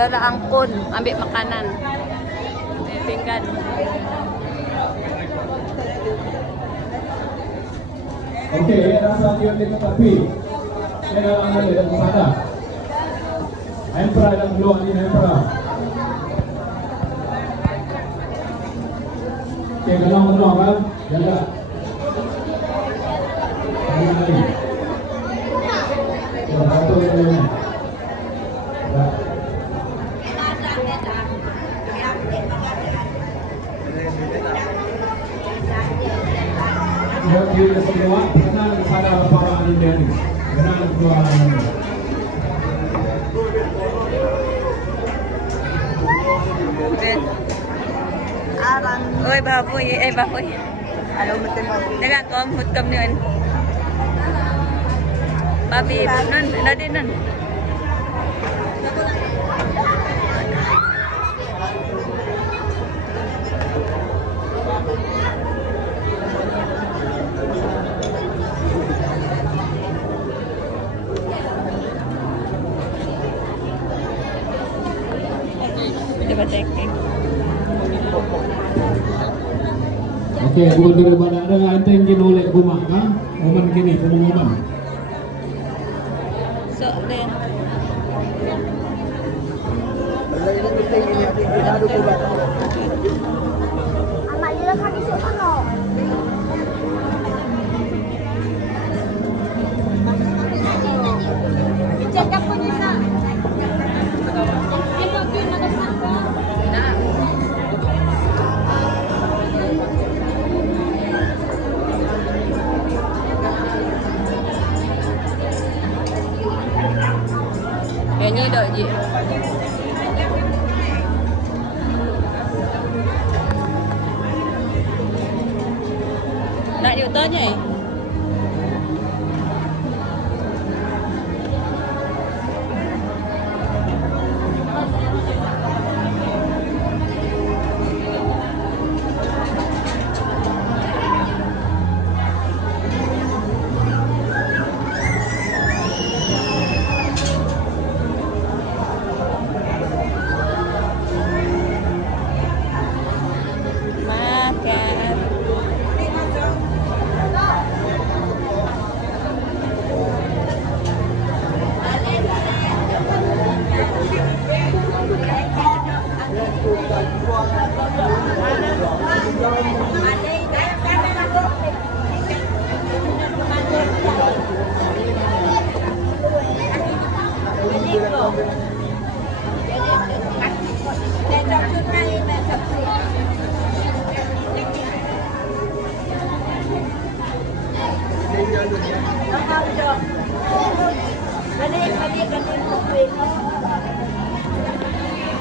Dala angkon, ambil makanan. Pinggan. Okey, yang selanjutnya tengok tepi. Saya dalam ada dan sana. Emperor dan keluar ni Emperor. Okey, kenal kan? Jaga. Ini. Satu ini. Kita semua kenal kepada para India ni. Kenal keluar ini. Aran. Oi baboy, baboy. Alo meten baboy. Jaga kom hutkam ni kan. Babi nun, nadi nun. Okey, bukan daripada ada anteng gini oleh rumah kan? Momen gini, pengumuman. So then. Amak dia kaki sok sana. Cek apa ni nak? Tengok dia nak sangka. Nak. Yang ni dah je. Nak dia tanya eh? Balik